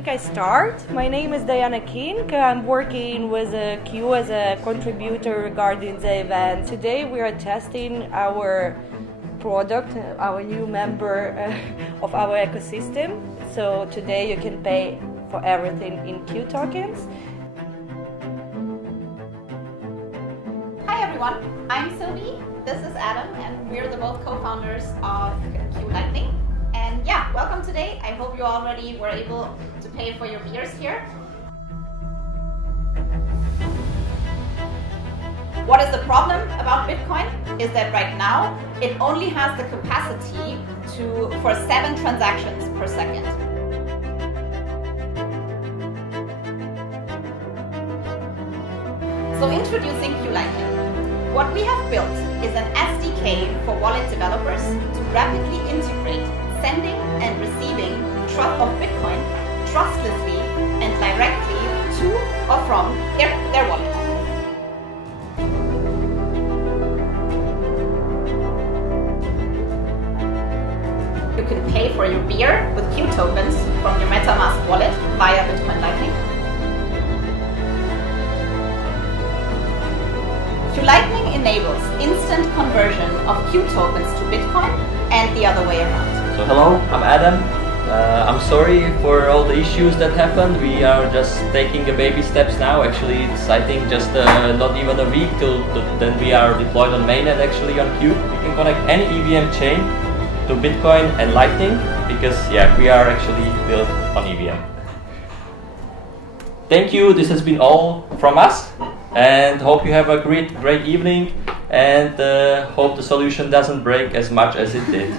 think I start. My name is Diana King. I'm working with Q as a contributor regarding the event. Today we are testing our product, our new member of our ecosystem. So today you can pay for everything in Q tokens. Hi everyone, I'm Sylvie, this is Adam, and we're the both co-founders of Q Lightning. And yeah, welcome today. I hope you already were able to pay for your beers here. What is the problem about Bitcoin is that right now it only has the capacity for 7 transactions per second. So introducing Q Lightning. What we have built is an SDK for wallet developers to rapidly integrate sending and receiving of Bitcoin trustlessly and directly to or from their wallet. You can pay for your beer with Q tokens from your MetaMask wallet via Bitcoin Lightning. Q Lightning enables instant conversion of Q tokens to Bitcoin and the other way around. So hello, I'm Adam. I'm sorry for all the issues that happened. We are just taking the baby steps now. Actually, it's I think just not even a week till then we are deployed on mainnet actually on Q. We can connect any EVM chain to Bitcoin and Lightning because yeah, we are actually built on EVM. Thank you. This has been all from us. And hope you have a great evening, and hope the solution doesn't break as much as it did.